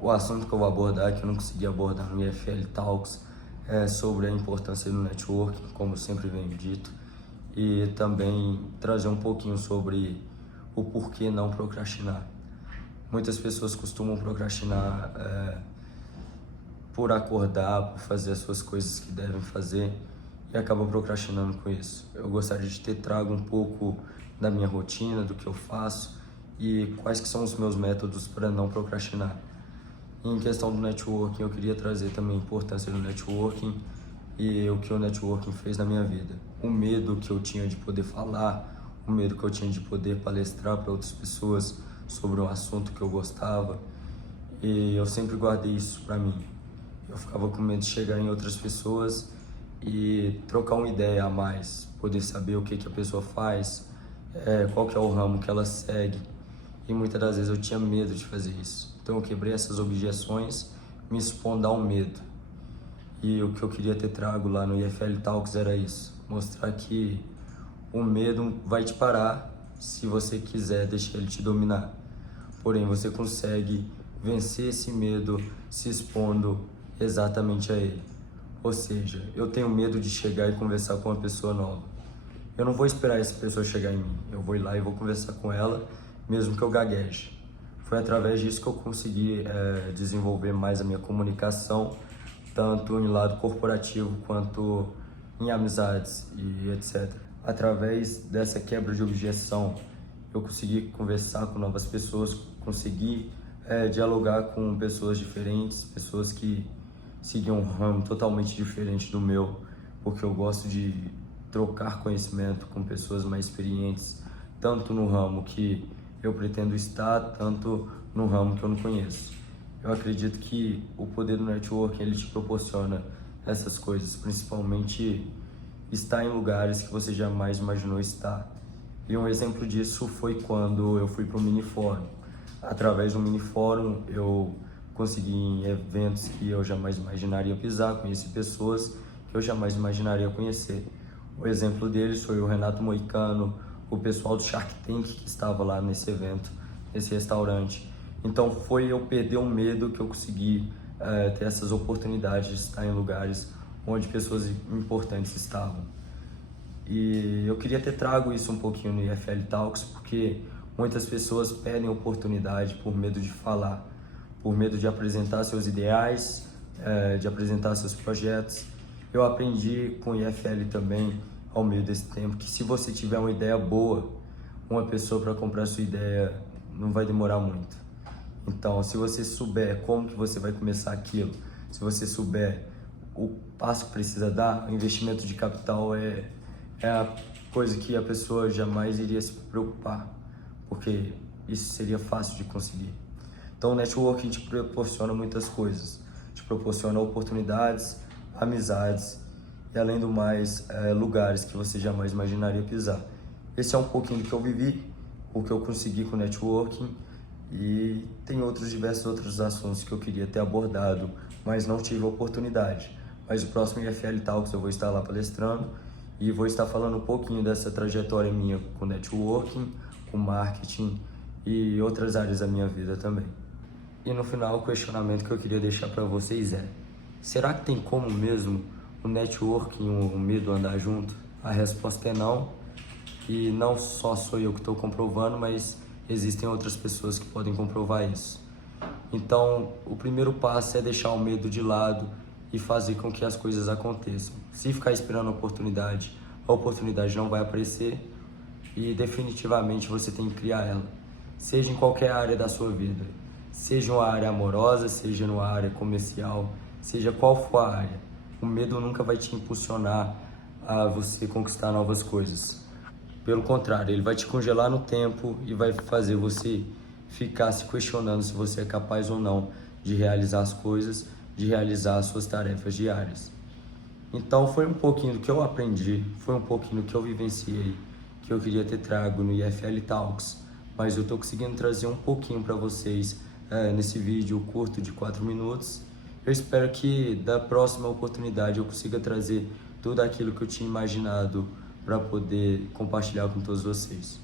O assunto que eu vou abordar, que eu não consegui abordar no IFL Talks, é sobre a importância do networking, como eu sempre venho dito, e também trazer um pouquinho sobre o porquê não procrastinar. Muitas pessoas costumam procrastinar por acordar, por fazer as suas coisas que devem fazer e acabam procrastinando com isso. Eu gostaria de ter trago um pouco da minha rotina, do que eu faço e quais que são os meus métodos para não procrastinar. E em questão do networking, eu queria trazer também a importância do networking e o que o networking fez na minha vida. O medo que eu tinha de poder falar, o medo que eu tinha de poder palestrar para outras pessoas sobre um assunto que eu gostava, e eu sempre guardei isso para mim. Eu ficava com medo de chegar em outras pessoas e trocar uma ideia a mais, poder saber o que a pessoa faz, qual que é o ramo que ela segue. E muitas das vezes eu tinha medo de fazer isso. Então eu quebrei essas objeções, me expondo ao medo. E o que eu queria ter trago lá no IFL Talks era isso, mostrar que o medo vai te parar se você quiser deixar ele te dominar. Porém, você consegue vencer esse medo se expondo exatamente a ele. Ou seja, eu tenho medo de chegar e conversar com uma pessoa nova. Eu não vou esperar essa pessoa chegar em mim. Eu vou ir lá e vou conversar com ela, mesmo que eu gagueje. Foi através disso que eu consegui desenvolver mais a minha comunicação, tanto em lado corporativo quanto em amizades e etc. Através dessa quebra de objeção, eu consegui conversar com novas pessoas, consegui dialogar com pessoas diferentes, pessoas que seguiam um ramo totalmente diferente do meu, porque eu gosto de trocar conhecimento com pessoas mais experientes, tanto no ramo que eu pretendo estar, tanto no ramo que eu não conheço. Eu acredito que o poder do networking, ele te proporciona essas coisas, principalmente estar em lugares que você jamais imaginou estar. E um exemplo disso foi quando eu fui para o Minifórum. Através do Minifórum, eu consegui em eventos que eu jamais imaginaria pisar, conheci pessoas que eu jamais imaginaria conhecer. O exemplo deles foi o Renato Moicano, o pessoal do Shark Tank que estava lá nesse evento, nesse restaurante. Então foi eu perder o medo que eu consegui ter essas oportunidades de estar em lugares onde pessoas importantes estavam. E eu queria ter trago isso um pouquinho no IFL Talks, porque muitas pessoas pedem oportunidade por medo de falar, por medo de apresentar seus ideais, de apresentar seus projetos. Eu aprendi com o IFL também, ao meio desse tempo, que se você tiver uma ideia boa, uma pessoa para comprar sua ideia não vai demorar muito. Então, se você souber como que você vai começar aquilo, se você souber o passo que precisa dar, o investimento de capital é a coisa que a pessoa jamais iria se preocupar, porque isso seria fácil de conseguir. Então, o networking te proporciona muitas coisas, te proporciona oportunidades, amizades e, além do mais, lugares que você jamais imaginaria pisar. Esse é um pouquinho do que eu vivi, o que eu consegui com o networking, e tem diversos outros assuntos que eu queria ter abordado, mas não tive a oportunidade. Mas o próximo IFL Talks eu vou estar lá palestrando e vou estar falando um pouquinho dessa trajetória minha com networking, com marketing e outras áreas da minha vida também. E no final, o questionamento que eu queria deixar para vocês é: será que tem como mesmo o networking e o medo andar junto? A resposta é não, e não só sou eu que estou comprovando, mas existem outras pessoas que podem comprovar isso. Então, o primeiro passo é deixar o medo de lado e fazer com que as coisas aconteçam. Se ficar esperando a oportunidade não vai aparecer e definitivamente você tem que criar ela. Seja em qualquer área da sua vida, seja uma área amorosa, seja numa área comercial, seja qual for a área. O medo nunca vai te impulsionar a você conquistar novas coisas. Pelo contrário, ele vai te congelar no tempo e vai fazer você ficar se questionando se você é capaz ou não de realizar as coisas, de realizar as suas tarefas diárias. Então foi um pouquinho do que eu aprendi, foi um pouquinho do que eu vivenciei, que eu queria ter trago no IFL Talks, mas eu estou conseguindo trazer um pouquinho para vocês nesse vídeo curto de 4 minutos. Eu espero que da próxima oportunidade eu consiga trazer tudo aquilo que eu tinha imaginado para poder compartilhar com todos vocês.